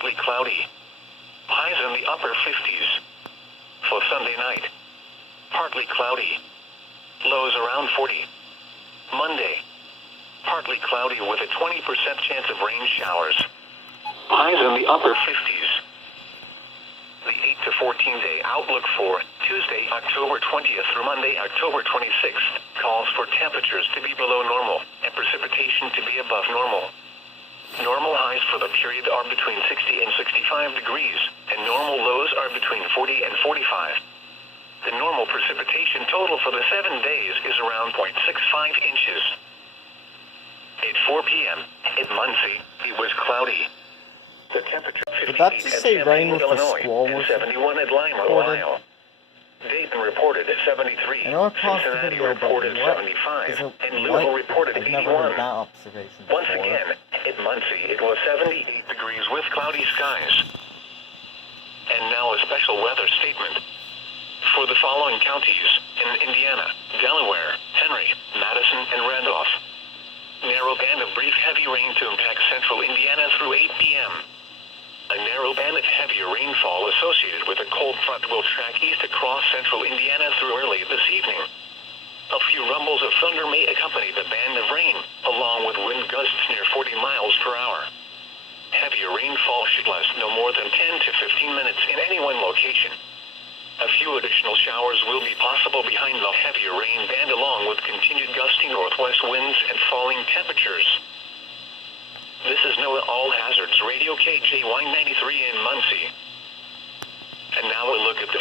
partly cloudy. Highs in the upper 50s. For Sunday night, partly cloudy. Lows around 40. Monday, partly cloudy with a 20% chance of rain showers. Highs in the upper 50s. The 8 to 14 day outlook for Tuesday, October 20th through Monday, October 26th, calls for temperatures to be below normal and precipitation to be above normal. Normal highs for the period are between 60 and 65 degrees, and normal lows are between 40 and 45. The normal precipitation total for the 7 days is around 0.65 inches. At 4 p.m., at Muncie, it was cloudy. The temperature 58 Did that just say rain with a Illinois, squall and was 71 at Lima, Ohio. Dayton reported 73, I know I paused the Cincinnati video, but reported what 75, is it and Louisville reported I've never heard 81. that observation Once before. again, at Muncie, it was 78 degrees with cloudy skies. And now a special weather statement. For the following counties, in Indiana, Delaware, Henry, Madison, and Randolph. Narrow band of brief heavy rain to impact central Indiana through 8 p.m. A narrow band of heavier rainfall associated with a cold front will track east across central Indiana through early this evening. A few rumbles of thunder may accompany the band of rain, along with wind gusts near 40 miles per hour. Heavier rainfall should last no more than 10 to 15 minutes in any one location. A few additional showers will be possible behind the heavier rain band, along with continued gusty northwest winds and falling temperatures. This is NOAA All Hazards Radio KJY 93 in Muncie. And now a look at the